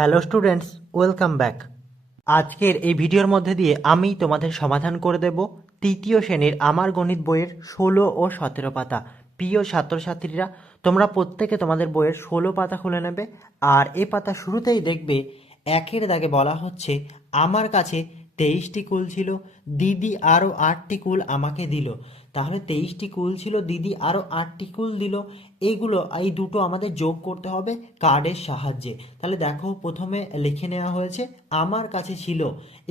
Hello students, welcome back. আজকের এই ভিডিওর মধ্যে দিয়ে আমি তোমাদের সমাধান করে দেব তৃতীয় শ্রেণির আমার গণিত বইয়ের ষোলো ও সতেরো পাতা। প্রিয় ছাত্রছাত্রীরা, তোমরা প্রত্যেকে তোমাদের বইয়ের ষোলো পাতা খুলে নেবে আর এ পাতা শুরুতেই দেখবে একের দাগে বলা হচ্ছে, আমার কাছে তেইশটি কুল ছিল, দিদি আরও আটটি কুল আমাকে দিল। তাহলে তেইশটি কুল ছিল, দিদি আরও আটটি কুল দিল। এইগুলো এই দুটো আমাদের যোগ করতে হবে কার্ডের সাহায্যে। তাহলে দেখো, প্রথমে লিখে নেওয়া হয়েছে, আমার কাছে ছিল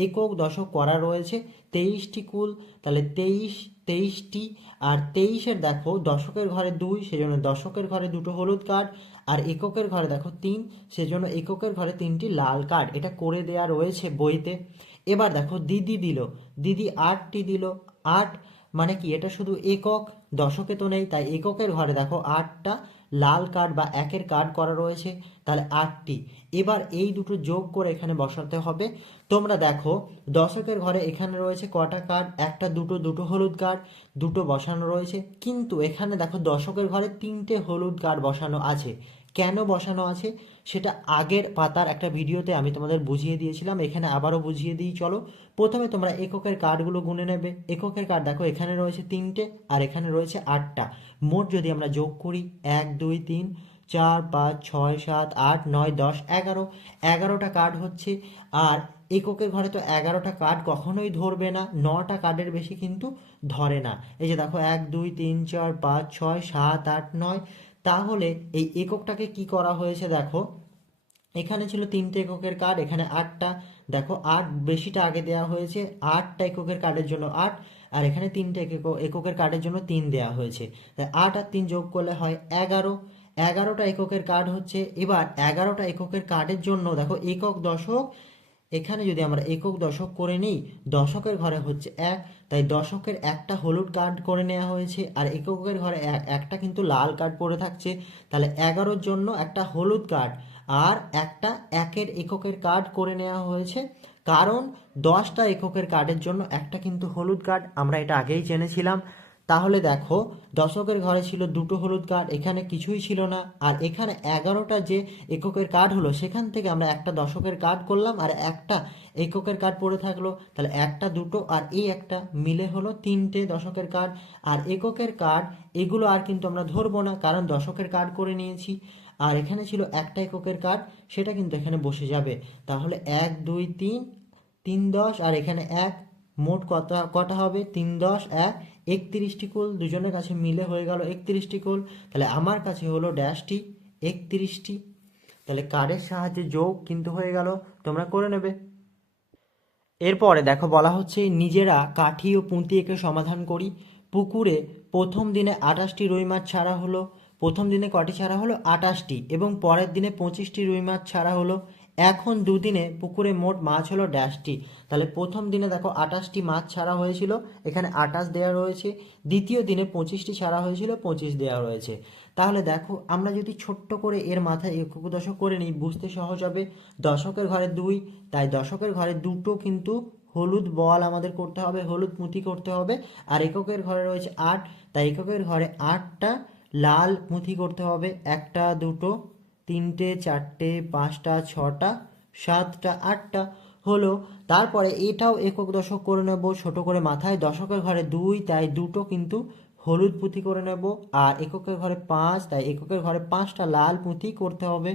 একক দশক করা রয়েছে, তেইশটি কুল, তাহলে তেইশ, তেইশটি, আর তেইশের দেখো, দশকের ঘরে দুই, সেজন্য দশকের ঘরে দুটো হলুদ কার্ড আর এককের ঘরে দেখো তিন, সেজন্য এককের ঘরে তিনটি লাল কার্ড এটা করে দেয়া রয়েছে বইতে। এবার দেখো, দিদি দিল, দিদি আটটি দিল, আট মানে কি? এটা শুধু একক দশকে তো নেই, তাই এককের ঘরে দেখো আটটা লাল কার্ড বা একের কার্ড করা রয়েছে, তাহলে আটটি। এবার এই দুটো যোগ করে এখানে বসাতে হবে। তোমরা দেখো, দশকের ঘরে এখানে রয়েছে কটা কার্ড একটা দুটো দুটো হলুদ কার্ড দুটো বসানো রয়েছে। কিন্তু এখানে দেখো দশকের ঘরে তিনটে হলুদ কার্ড বসানো আছে। কেন বসানো আছে সেটা আগের পাতার একটা ভিডিওতে আমি তোমাদের বুঝিয়ে দিয়েছিলাম, এখানে আবারও বুঝিয়ে দিই, চলো। প্রথমে তোমরা এককের কার্ডগুলো গুনে নেবে। এককের কার্ড দেখো, এখানে রয়েছে তিনটে আর এখানে রয়েছে আটটা। মোট যদি আমরা যোগ করি, এক, দুই, তিন, চার, পাঁচ, ছয়, সাত, আট, নয়, দশ, এগারো। এগারোটা কার্ড হচ্ছে, আর এককের ঘরে তো এগারোটা কার্ড কখনোই ধরবে না, নটা কার্ডের বেশি কিন্তু ধরে না। এই যে দেখো, এক, দুই, তিন, চার, পাঁচ, ছয়, সাত, আট, নয় তাহলে এই এককটাকে কি করা হয়েছে দেখো? এখানে ছিল তিনটে এককের কার্ড, এখানে আটটা। দেখো, আট বেশিটা আগে দেওয়া হয়েছে, আটটা এককের কার্ডের জন্য আট, আর এখানে তিনটে একক- এককের কার্ডের জন্য তিন দেওয়া হয়েছে। তাই আট আর তিন যোগ করলে হয় এগারো। এগারোটা এককের কার্ড হচ্ছে, এবার এগারোটা এককের কার্ডের জন্য দেখো, একক দশক এখানে যদি আমরা একক দশক করে নিই, দশকের ঘরে হচ্ছে এক, তাই দশকের একটা হলুদ কার্ড করে নেওয়া হয়েছে, আর এককের ঘরে একটা কিন্তু লাল কার্ড পড়ে থাকছে, তাহলে এগারোর জন্য একটা হলুদ কার্ড আর একটা একের এককের কার্ড করে নেওয়া হয়েছে, কারণ দশটা এককের কার্ডের জন্য একটা কিন্তু হলুদ কার্ড আমরা এটা আগেই জেনেছিলাম। তাহলে দেখো, দশকের ঘরে ছিল দুটো হলুদ কার্ড এখানে কিছুই ছিল না। আর এখানে এগারোটা যে এককের কার্ড হলো, সেখান থেকে আমরা একটা দশকের কার্ড করলাম আর একটা এককের কার্ড পড়ে থাকল। তাহলে একটা দুটো আর এই একটা মিলে হলো তিনটে দশকের কার্ড আর এককের কার্ড এগুলো আর কিন্তু আমরা ধরবো না, কারণ দশকের কার্ড করে নিয়েছি। আর এখানে ছিল একটা এককের কার্ড সেটা কিন্তু এখানে বসে যাবে। তাহলে এক, দুই, তিন তিন, দশ, আর এখানে এক, মোট কত, কটা হবে? তিন, দশ, এক একত্রিশটি কুল দুজনের কাছে মিলে হয়ে গেল একত্রিশটি কুল। তাহলে আমার কাছে হলো ড্যাশটি একত্রিশটি। তাহলে কার্ডের সাহায্যে যোগ কিন্তু হয়ে গেল, তোমরা করে নেবে। এরপরে দেখো বলা হচ্ছে, নিজেরা কাঠি ও পুঁতি এঁকে সমাধান করি। পুকুরে প্রথম দিনে আঠাশটি রুই মাছ ছাড়া হলো, প্রথম দিনে কটি ছাড়া হলো? আটাশটি এবং পরের দিনে পঁচিশটি রুই মাছ ছাড়া হলো। এখন দুদিনে পুকুরে মোট মাছ হলো ড্যাশটি তাহলে প্রথম দিনে দেখো আটাশটি মাছ ছাড়া হয়েছিল, এখানে আটাশ দেওয়া রয়েছে। দ্বিতীয় দিনে পঁচিশটি ছাড়া হয়েছিল, পঁচিশ দেওয়া রয়েছে। তাহলে দেখো, আমরা যদি ছোট্ট করে এর মাথায় একক দশক করে নিই, বুঝতে সহজ হবে। দশকের ঘরে দুই, তাই দশকের ঘরে দুটো কিন্তু হলুদ বল আমাদের করতে হবে, হলুদ পুঁতি করতে হবে। আর এককের ঘরে রয়েছে আট, তাই এককের ঘরে আটটা লাল পুঁথি করতে হবে, একটা, দুটো তিনটে, চারটে, পাঁচটা, ছটা, সাতটা, আটটা হলো। তারপরে এটাও একক দশক করে নেব, ছোট করে মাথায়। দশকের ঘরে দুই, তাই দুটো কিন্তু হলুদ পুঁথি করে নেব। আর এককের ঘরে পাঁচ, তাই এককের ঘরে পাঁচটা লাল পুঁথি করতে হবে।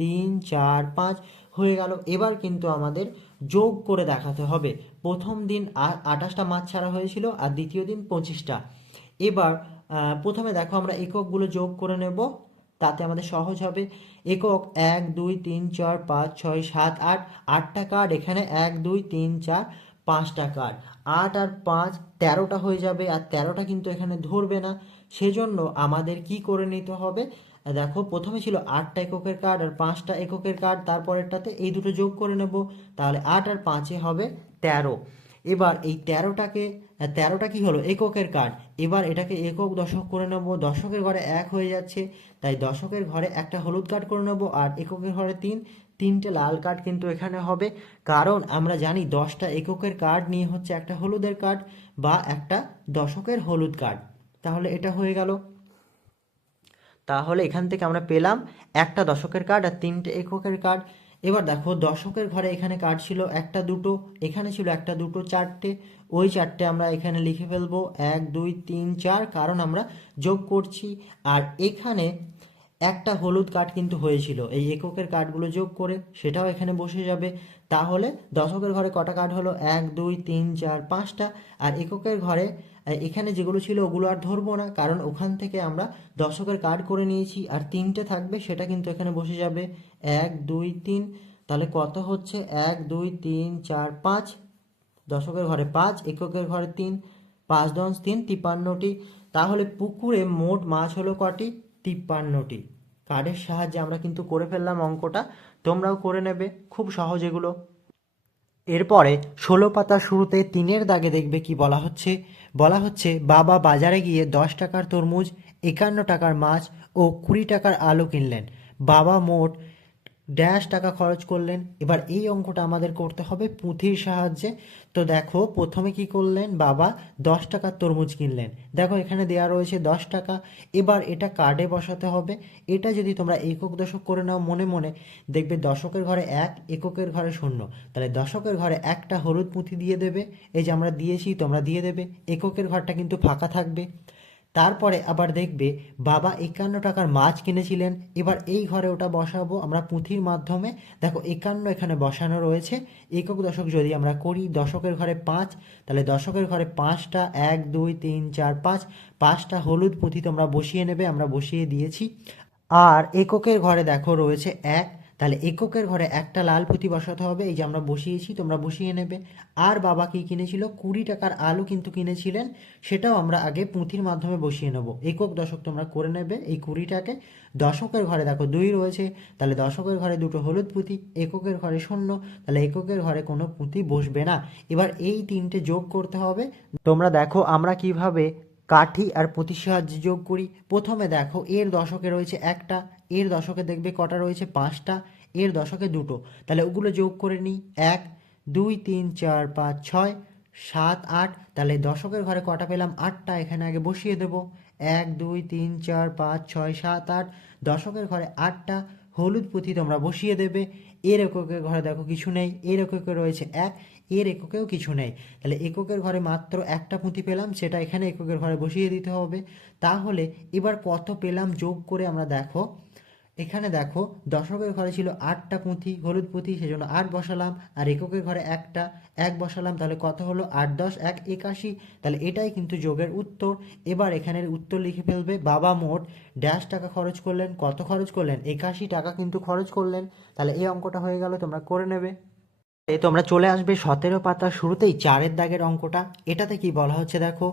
তিন, চার, পাঁচ হয়ে গেল। এবার কিন্তু আমাদের যোগ করে দেখাতে হবে। প্রথম দিন আঠাশটা মাছ ছাড়া হয়েছিল আর দ্বিতীয় দিন পঁচিশটা। এবার প্রথমে দেখো আমরা এককগুলো যোগ করে নেব। তাতে আমাদের সহজ হবে। একক এক, দুই, তিন, চার, পাঁচ, ছয়, সাত, আট, আটটা কার্ড এখানে এক, দুই, তিন, চার, পাঁচটা কার্ড আট আর পাঁচ তেরোটা হয়ে যাবে আর তেরোটা কিন্তু এখানে ধরবে না। সেজন্য আমাদের কি করে নিতে হবে? দেখো, প্রথমে ছিল আটটা এককের কার্ড আর পাঁচটা এককের কার্ড তারপরেরটাতে এই দুটো যোগ করে নেব। তাহলে আট আর পাঁচে হবে তেরো। এবার এই তেরোটাকে তেরোটা কি হলো? এককের কার্ড এবার এটাকে একক দশক করে নেব। দশকের ঘরে এক হয়ে যাচ্ছে। তাই দশকের ঘরে একটা হলুদ কার্ড করে নেব আর এককের ঘরে তিন। তিনটে লাল কার্ড কিন্তু এখানে হবে। কারণ আমরা জানি দশটা এককের কার্ড নিয়ে হচ্ছে একটা হলুদের কার্ড বা একটা দশকের হলুদ কার্ড। তাহলে এটা হয়ে গেল। তাহলে এখান থেকে আমরা পেলাম একটা দশকের কার্ড আর তিনটে এককের কার্ড। এবার দেখো দশকের ঘরে এখানে কার্ড ছিল একটা দুটো, এখানে ছিল একটা দুটো চারটে। ওই চারটে আমরা এখানে লিখে ফেলব। এক, দুই, তিন, চার, কারণ আমরা যোগ করছি। আর এখানে একটা হলুদ কার্ড কিন্তু হয়েছিল। এই এককের কার্ডগুলো যোগ করে সেটাও এখানে বসে যাবে। তাহলে দশকের ঘরে কটা কার্ড হলো? এক, দুই, তিন, চার, পাঁচটা। আর এককের ঘরে এখানে যেগুলো ছিল ওগুলো আর ধরবো না, কারণ ওখান থেকে আমরা দশকের কার্ড করে নিয়েছি। আর তিনটে থাকবে, সেটা কিন্তু এখানে বসে যাবে। এক, দুই, তিন। তাহলে কত হচ্ছে? এক, দুই, তিন, চার, পাঁচ। দশকের ঘরে পাঁচ, এককের ঘরে তিন, পাঁচ দশ তিন, তিপ্পান্নটি। তাহলে পুকুরে মোট মাছ হলো কটি? তিপ্পান্নটি। কার্ডের সাহায্যে আমরা কিন্তু করে ফেললাম অঙ্কটা। তোমরাও করে নেবে, খুব সহজ এগুলো। এরপরে ষোলো পাতা শুরুতে তিনের দাগে দেখবে কি বলা হচ্ছে? বলা হচ্ছে, বাবা বাজারে গিয়ে দশ টাকার তরমুজ, একান্ন টাকার মাছ ও কুড়ি টাকার আলু কিনলেন। বাবা মোট ড্যাশ টাকা খরচ করলেন। এবার এই অঙ্কটা আমাদের করতে হবে পুঁথির সাহায্যে। তো দেখো, প্রথমে কি করলেন? বাবা, দশ টাকার তরমুজ কিনলেন। দেখো, এখানে দেওয়া রয়েছে দশ টাকা। এবার এটা কার্ডে বসাতে হবে। এটা যদি তোমরা একক দশক করে নাও, মনে মনে দেখবে দশকের ঘরে এক, এককের ঘরে শূন্য। তাহলে দশকের ঘরে একটা হলুদ পুঁথি দিয়ে দেবে। এই যে আমরা দিয়েছি, তোমরা দিয়ে দেবে। এককের ঘরটা কিন্তু ফাঁকা থাকবে। তারপরে আবার দেখবে বাবা একান্ন টাকার মাছ কিনেছিলেন, এবার এই ঘরে ওটা বসাবো, আমরা পুঁথির মাধ্যমে। দেখো, একান্ন এখানে বসানো রয়েছে। একক দশক যদি আমরা করি, দশকের ঘরে পাঁচ, তাহলে দশকের ঘরে পাঁচটা, এক, দুই, তিন, চার, পাঁচ, পাঁচটা হলুদ পুঁথি তোমরা বসিয়ে নেবে, আমরা বসিয়ে দিয়েছি। আর এককের ঘরে দেখো রয়েছে এক তাহলে এককের ঘরে একটা লাল পুঁথি বসাতে হবে, এই যে আমরা বসিয়েছি, তোমরা বসিয়ে নেবে। আর বাবা কি কিনেছিল? কুড়ি টাকার আলু কিন্তু কিনেছিলেন, সেটাও আমরা আগে পুঁথির মাধ্যমে বসিয়ে নেব। একক দশক তোমরা করে নেবে এই কুড়িটাকে। দশকের ঘরে দেখো দুই রয়েছে, তাহলে দশকের ঘরে দুটো হলুদ পুঁথি এককের ঘরে শূন্য, তাহলে এককের ঘরে কোনো পুঁথি বসবে না। এবার এই তিনটে যোগ করতে হবে। তোমরা দেখো আমরা কীভাবে কাঠি আর পুঁতির সাহায্যে যোগ করি। প্রথমে দেখো, এর দশকে রয়েছে একটা, এর দশকে দেখবে কটা রয়েছে? পাঁচটা, এর দশকে দুটো। তাহলে ওগুলো যোগ করে নিই, এক, দুই, তিন, চার, পাঁচ, ছয়, সাত, আট। তাহলে দশকের ঘরে কটা পেলাম? আটটা। এখানে আগে বসিয়ে দেব। এক, দুই, তিন, চার, পাঁচ, ছয়, সাত, আট। দশকের ঘরে আটটা, হলুদ পুঁথি তোমরা বসিয়ে দেবে। এর এককের ঘরে দেখো কিছু নেই। এর এককে রয়েছে এক এর এককেও কিছু নেই। তাহলে এককের ঘরে মাত্র একটা পুঁথি পেলাম, সেটা এখানে এককের ঘরে বসিয়ে দিতে হবে। তাহলে এবার কত পেলাম যোগ করে আমরা দেখো, এখানে দেখো দশকের ঘরে ছিল আটটা পুঁথি হলুদ পুঁথি সেজন্য আট বসালাম, আর এককের ঘরে একটা, এক বসালাম, তাহলে কত হলো? আট, দশ, এক, একাশি। তাহলে এটাই কিন্তু যোগের উত্তর। এবার এখানের উত্তর লিখে ফেলবে, বাবা মোট ড্যাশ টাকা খরচ করলেন, কত খরচ করলেন? একাশি টাকা কিন্তু খরচ করলেন। তাহলে এই অঙ্কটা হয়ে গেল, তোমরা করে নেবে। তোমরা চলে আসবে সতেরো পাতা শুরুতেই চারের দাগের অঙ্কটা। এটাতে কি বলা হচ্ছে দেখো,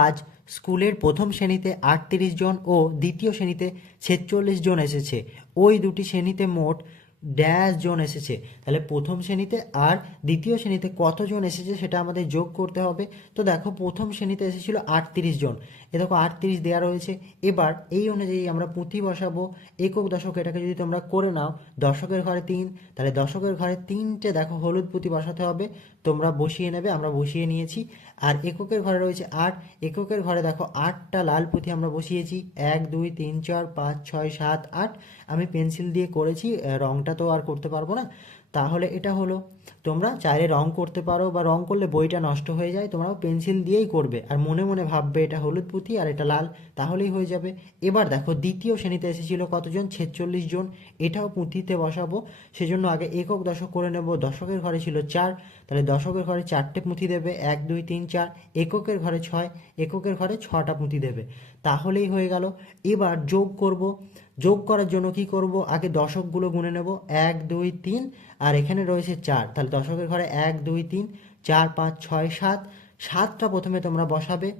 আজ স্কুলের প্রথম শ্রেণীতে আটত্রিশ জন ও দ্বিতীয় শ্রেণীতে ছেচল্লিশ জন এসেছে। ওই দুটি শ্রেণীতে মোট ড্যাশ জন এসেছে। তাহলে প্রথম শ্রেণীতে আর দ্বিতীয় শ্রেণীতে কতজন এসেছে সেটা আমাদের যোগ করতে হবে। তো দেখো, প্রথম শ্রেণীতে এসেছিল আটত্রিশ জন। এ দেখো, আটত্রিশ দেওয়া রয়েছে। এবার এই অনুযায়ী আমরা পুঁথি বসাবো। একক দশক এটাকে যদি তোমরা করে নাও, দশকের ঘরে তিন, তাহলে দশকের ঘরে তিনটে, দেখো, হলুদ পুঁথি বসাতে হবে। তোমরা বসিয়ে নেবে, আমরা বসিয়ে নিয়েছি। আর এককের ঘরে রয়েছে আট। এককের ঘরে দেখো আটটা লাল পুঁথি আমরা বসিয়েছি। এক, দুই, তিন, চার, পাঁচ, ছয়, সাত, আট। আমি পেন্সিল দিয়ে করেছি রংটা তো আর করতে পারব না। তাহলে এটা হলো, তোমরা চাইলে রং করতে পারো বা রং করলে বইটা নষ্ট হয়ে যায়, তোমরাও পেন্সিল দিয়েই করবে। আর মনে মনে ভাববে এটা হলুদ পুঁথি আর এটা লাল, তাহলেই হয়ে যাবে। এবার দেখো দ্বিতীয় শ্রেণীতে এসেছিল কতজন? ছেচল্লিশ জন। এটাও পুঁথিতে বসাবো। সেজন্য আগে একক দশক করে নেব। দশকের ঘরে ছিল চার। তাহলে দশকের ঘরে চারটে পুঁথি দেবে, এক, দুই, তিন, চার, এককের ঘরে ছয়, এককের ঘরে ছটা পুঁথি দেবে। তাহলেই হয়ে গেল। এবার যোগ করব। যোগ করার জন্য কি করব? আগে দশকগুলো গুনে নেব। এক, দুই, তিন, আর এখানে রয়েছে চার। তাহলে দশকের ঘরে এক, দুই, তিন, চার, পাঁচ, ছয়, সাত। সাতটা প্রথমে তোমরা বসাবে।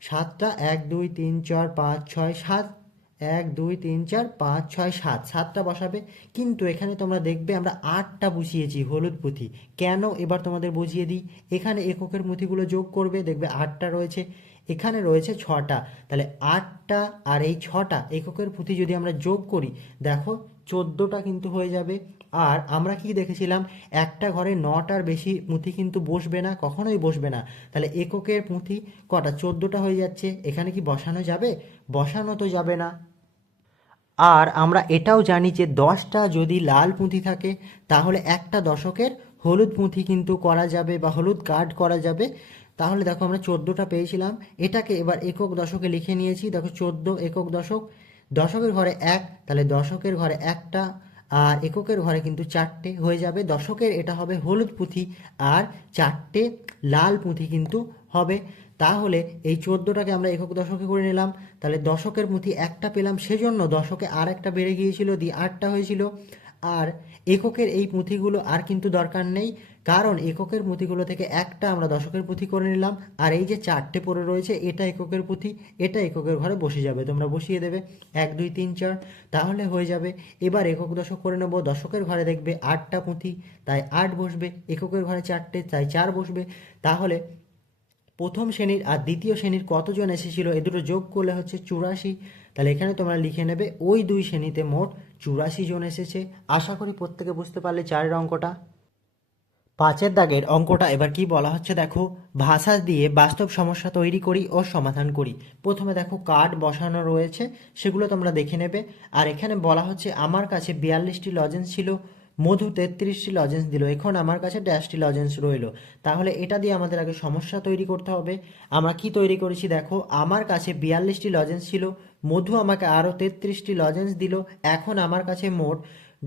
সাতটা, এক, দুই, তিন, চার, পাঁচ, ছয়, সাত। এক, দুই, তিন, চার, পাঁচ, ছয়, সাত। সাতটা বসাবে। কিন্তু এখানে তোমরা দেখবে আমরা আটটা বসিয়েছি হলুদ পুঁথি। কেন? এবার তোমাদের বুঝিয়ে দিই। এখানে এককের মুথিগুলো যোগ করবে। দেখবে আটটা রয়েছে। এখানে রয়েছে ছটা। তাহলে আটটা আর এই ছটা এককের পুঁথি যদি আমরা যোগ করি, দেখো চোদ্দোটা কিন্তু হয়ে যাবে। আর আমরা কি দেখেছিলাম? একটা ঘরে নটার বেশি পুঁথি কিন্তু বসবে না, কখনোই বসবে না। তাহলে এককের পুঁথি কটা? চোদ্দোটা হয়ে যাচ্ছে। এখানে কি বসানো যাবে? বসানো তো যাবে না। আর আমরা এটাও জানি যে দশটা যদি লাল পুঁথি থাকে, তাহলে একটা দশকের হলুদ পুঁথি কিন্তু করা যাবে বা হলুদ কার্ড করা যাবে। তাহলে দেখো আমরা চোদ্দোটা পেয়েছিলাম। এটাকে এবার একক দশকে লিখে নিয়েছি। দেখো চোদ্দ একক দশক। দশকের ঘরে এক, তাহলে দশকের ঘরে একটা, আর এককের ঘরে কিন্তু চারটে হয়ে যাবে। দশকের এটা হবে হলুদ পুঁথি, আর চারটে লাল পুঁথি কিন্তু হবে। তাহলে এই চোদ্দোটাকে আমরা একক দশকে করে নিলাম। তাহলে দশকের পুঁথি একটা পেলাম সেজন্য দশকে আর একটা বেড়ে গিয়েছিল, দিয়ে আটটা হয়েছিল। আর এককের এই পুঁথিগুলো আর কিন্তু দরকার নেই। কারণ এককের পুঁথিগুলো থেকে একটা আমরা দশকের পুঁথি করে নিলাম, আর এই যে চারটে পড়ে রয়েছে, এটা এককের পুঁথি, এটা এককের ঘরে বসে যাবে, তোমরা বসিয়ে দেবে। এক, দুই, তিন, চার, তাহলে হয়ে যাবে। এবার একক দশক করে নেব, দশকের ঘরে দেখবে আটটা পুঁথি, তাই আট বসবে, এককের ঘরে চারটে, তাই চার বসবে। তাহলে প্রথম শ্রেণির আর দ্বিতীয় শ্রেণির কতজন এসেছিল, এ দুটো যোগ করলে হচ্ছে চুরাশি। তাহলে এখানে তোমরা লিখে নেবে, ওই দুই শ্রেণীতে মোট চুরাশি জন এসেছে। আশা করি প্রত্যেকে বুঝতে পারলে চারের অঙ্কটা। পাঁচের দাগের অঙ্কটা এবার কি বলা হচ্ছে দেখো? ভাষা দিয়ে বাস্তব সমস্যা তৈরি করি ও সমাধান করি। প্রথমে দেখো কার্ড বসানো রয়েছে, সেগুলো তোমরা দেখে নেবে। আর এখানে বলা হচ্ছে আমার কাছে বিয়াল্লিশটি লজেন্স ছিল, মধু তেত্রিশটি লজেন্স দিল, এখন আমার কাছে ড্যাশটি লজেন্স রইল। তাহলে এটা দিয়ে আমাদের আগে সমস্যা তৈরি করতে হবে। আমরা কি তৈরি করেছি দেখো, আমার কাছে বিয়াল্লিশটি লজেন্স ছিল, মধু আমাকে আরও তেত্রিশটি লজেন্স দিল, এখন আমার কাছে মোট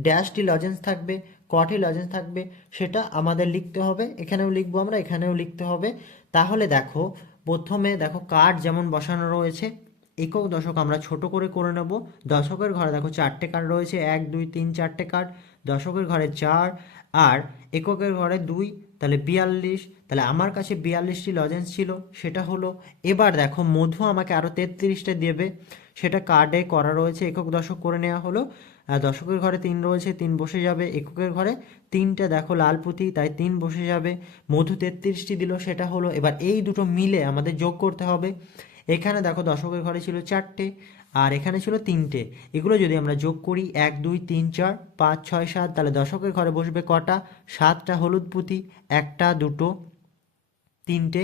ড্যাশটি লজেন্স থাকবে। কটি লজেন্স থাকবে সেটা আমাদের লিখতে হবে, এখানেও লিখব আমরা, এখানেও লিখতে হবে। তাহলে দেখো, প্রথমে দেখো কার্ড যেমন বসানো রয়েছে, একক দশক আমরা ছোট করে করে নেব। দশকের ঘরে দেখো চারটে কার্ড রয়েছে, এক, দুই, তিন, চারটে কার্ড দশকের ঘরে চার, আর এককের ঘরে দুই, তাহলে বিয়াল্লিশ। তাহলে আমার কাছে বিয়াল্লিশটি লজেন্স ছিল, সেটা হলো, এবার দেখো মধু আমাকে আরও তেত্রিশটা দেবে। সেটা কার্ডে করা রয়েছে, একক দশক করে নেওয়া হলো। দশকের ঘরে তিন রয়েছে, তিন বসে যাবে। এককের ঘরে তিনটে, দেখো, লাল পুঁতি তাই তিন বসে যাবে। মধু তেত্রিশটি দিল, সেটা হলো, এবার এই দুটো মিলে আমাদের যোগ করতে হবে। এখানে দেখো দশকের ঘরে ছিল চারটে, আর এখানে ছিল তিনটে। এগুলো যদি আমরা যোগ করি, এক, দুই, তিন, চার, পাঁচ, ছয়, সাত, তাহলে দশকের ঘরে বসবে কটা? সাতটা হলুদ পুঁতি একটা, দুটো, তিনটে,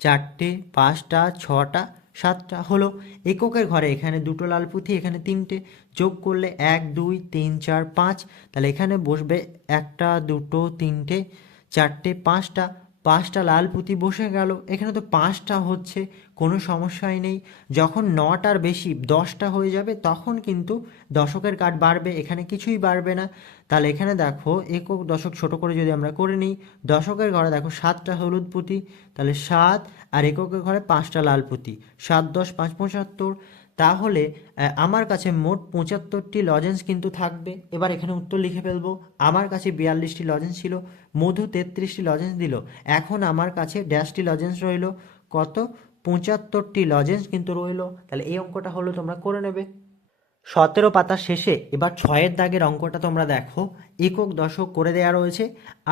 চারটে, পাঁচটা, ছটা সাতটা হলো এককের ঘরে এখানে দুটো লাল পুঁথি, এখানে তিনটে। যোগ করলে এক, দুই, তিন, চার, পাঁচ। তাহলে এখানে বসবে একটা, দুটো, তিনটে, চারটে, পাঁচটা। পাঁচটা লাল পুঁতি বসে গেল। এখানে তো পাঁচটা হচ্ছে। কোনো সমস্যাই নেই। যখন নটার বেশি দশটা হয়ে যাবে, তখন কিন্তু দশকের কাঠ বাড়বে, এখানে কিছুই বাড়বে না। তাহলে এখানে দেখো, একক দশক ছোট করে যদি আমরা করে নিই, দশকের ঘরে দেখো সাতটা হলুদ পুঁতি, তাহলে সাত, আর এককের ঘরে পাঁচটা লাল পুঁতি, সাত, দশ, পাঁচ, পঁচাত্তর। তাহলে আমার কাছে মোট পঁচাত্তরটি লজেন্স কিন্তু থাকবে। এবার এখানে উত্তর লিখে ফেলব, আমার কাছে বিয়াল্লিশটি লজেন্স ছিল, মধু তেত্রিশটি লজেন্স দিল, এখন আমার কাছে ড্যাশটি লজেন্স রইল। কত? পঁচাত্তরটি লজেন্স কিন্তু রইল। তাহলে এই অঙ্কটা হলো তোমরা করে নেবে। সতেরো পাতা শেষে এবার ছয়ের দাগের অঙ্কটা তোমরা দেখো। একক দশক করে দেওয়া রয়েছে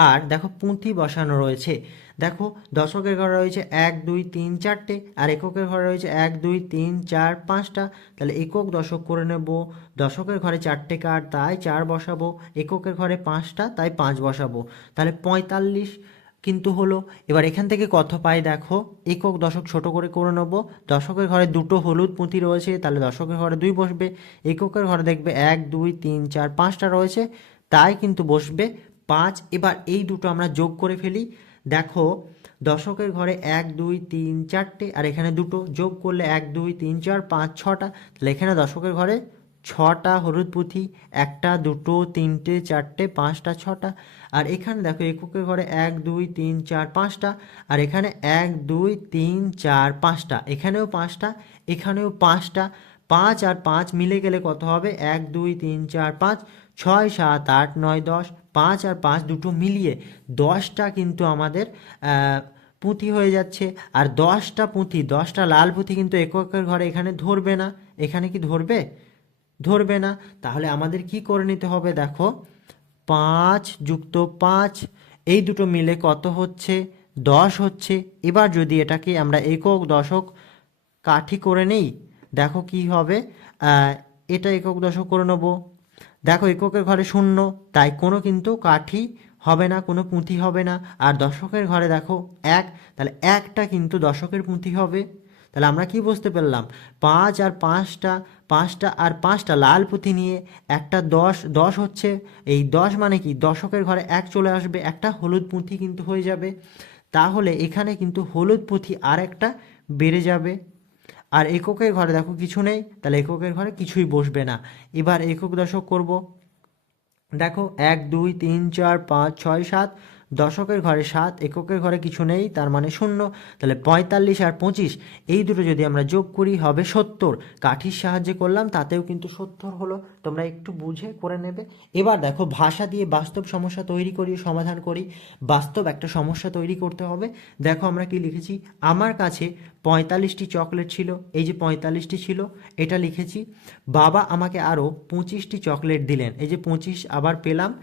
আর দেখো পুঁথি বসানো রয়েছে। দেখো দশকের ঘরে রয়েছে এক, দুই, তিন, চারটে আর এককের ঘরে রয়েছে এক, দুই, তিন, চার, পাঁচটা। তাহলে একক দশক করে নেব। দশকের ঘরে চারটে কার্ড তাই চার বসাবো। এককের ঘরে পাঁচটা, তাই পাঁচ বসাবো। তাহলে পঁয়তাল্লিশ কিন্তু হলো, এবার এখান থেকে কত পাই দেখো? একক দশক ছোট করে করে নেব। দশকের ঘরে দুটো হলুদ পুঁতি রয়েছে, তাহলে দশকের ঘরে দুই বসবে। এককের ঘরে দেখবে এক, দুই, তিন, চার, পাঁচটা রয়েছে, তাই কিন্তু বসবে পাঁচ। এবার এই দুটো আমরা যোগ করে ফেলি। দেখো, দশকের ঘরে এক, দুই, তিন, চারটে, আর এখানে দুটো। যোগ করলে এক, দুই, তিন, চার, পাঁচ, ছটা, তাহলে এখানে দশকের ঘরে ছটা হলুদ পুঁথি, একটা, দুটো, তিনটে, চারটে, পাঁচটা, ছটা। আর এখানে দেখো এককের ঘরে এক, দুই, তিন, চার, পাঁচটা। আর এখানে এক, দুই, তিন, চার, পাঁচটা। এখানেও পাঁচটা এখানেও পাঁচটা। পাঁচ আর পাঁচ মিলে গেলে কত হবে? এক, দুই, তিন, চার, পাঁচ, ছয়, সাত, আট, নয়, দশ। পাঁচ আর পাঁচ দুটো মিলিয়ে দশটা কিন্তু আমাদের পুঁথি হয়ে যাচ্ছে। আর দশটা পুঁথি, দশটা লাল পুঁথি কিন্তু এককের ঘরে এখানে ধরবে না। এখানে কি ধরবে? ধরবে না। তাহলে আমাদের কি করে নিতে হবে দেখো? পাঁচ যুক্ত পাঁচ, এই দুটো মিলে কত হচ্ছে? দশ হচ্ছে। এবার যদি এটাকে আমরা একক দশক কাঠি করে নেই, দেখো কি হবে? এটা একক দশক করে নেব। দেখো এককের ঘরে শূন্য, তাই কোনো কিন্তু কাঠি হবে না, কোনো পুঁথি হবে না। আর দশকের ঘরে দেখো এক, তাহলে একটা কিন্তু দশকের পুঁথি হবে। তাহলে আমরা কি বুঝতে পারলাম পাঁচ আর পাঁচটা পাঁচটা আর পাঁচটা লাল পুঁথি নিয়ে একটা দশ দশ হচ্ছে, এই দশ মানে কি? দশকের ঘরে এক চলে আসবে, একটা হলুদ পুঁথি কিন্তু হয়ে যাবে। তাহলে এখানে কিন্তু হলুদ পুঁথি আর একটা বেড়ে যাবে। আর এককের ঘরে দেখো কিছু নেই, তাহলে এককের ঘরে কিছুই বসবে না। এবার একক দশক করব। দেখো, এক, দুই, তিন, চার, পাঁচ, ছয়, সাত দশকের ঘরে সাত, এককের ঘরে কিছু নেই, তার মানে শূন্য। তাহলে পঁয়তাল্লিশ আর পঁচিশ, এই দুটো যদি আমরা যোগ করি হবে সত্তর। কাঠির সাহায্যে করলাম, তাতেও কিন্তু সত্তর হলো। তোমরা একটু বুঝে করে নেবে। এবার দেখো, ভাষা দিয়ে বাস্তব সমস্যা তৈরি করি, সমাধান করি। বাস্তব একটা সমস্যা তৈরি করতে হবে। দেখো, আমরা কি লিখেছি? আমার কাছে পঁয়তাল্লিশটি চকলেট ছিল। এই যে পঁয়তাল্লিশটি ছিল, এটা লিখেছি। বাবা আমাকে আরও পঁচিশটি চকলেট দিলেন। এই যে পঁচিশ আবার পেলাম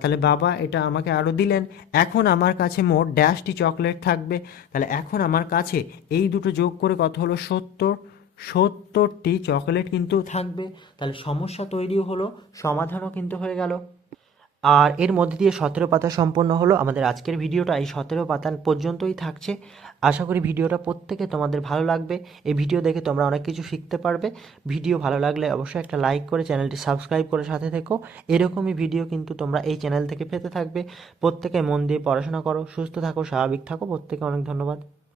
তাহলে বাবা এটা আমাকে আরও দিলেন। এখন আমার কাছে মোট ড্যাশটি চকলেট থাকবে। তাহলে এখন আমার কাছে এই দুটো যোগ করে কত হলো? সত্তর। সত্তরটি চকলেট কিন্তু থাকবে। তাহলে সমস্যা তৈরিও হলো, সমাধানও কিন্তু হয়ে গেল। আর এর মধ্যে দিয়ে সতেরো পাতা সম্পন্ন হলো আমাদের আজকের ভিডিওটা। এই সতেরো পাতা পর্যন্তই থাকছে। আশা করি ভিডিওটা প্রত্যেকে তোমাদের ভালো লাগবে। এই ভিডিও দেখে তোমরা অনেক কিছু শিখতে পারবে। ভিডিও ভালো লাগলে অবশ্যই একটা লাইক করে চ্যানেলটি সাবস্ক্রাইব করে সাথে থেকো। এরকমই ভিডিও কিন্তু তোমরা এই চ্যানেল থেকে পেতে থাকবে। প্রত্যেকে মন দিয়ে পড়াশোনা করো, সুস্থ থাকো, স্বাভাবিক থাকো। প্রত্যেকে অনেক ধন্যবাদ।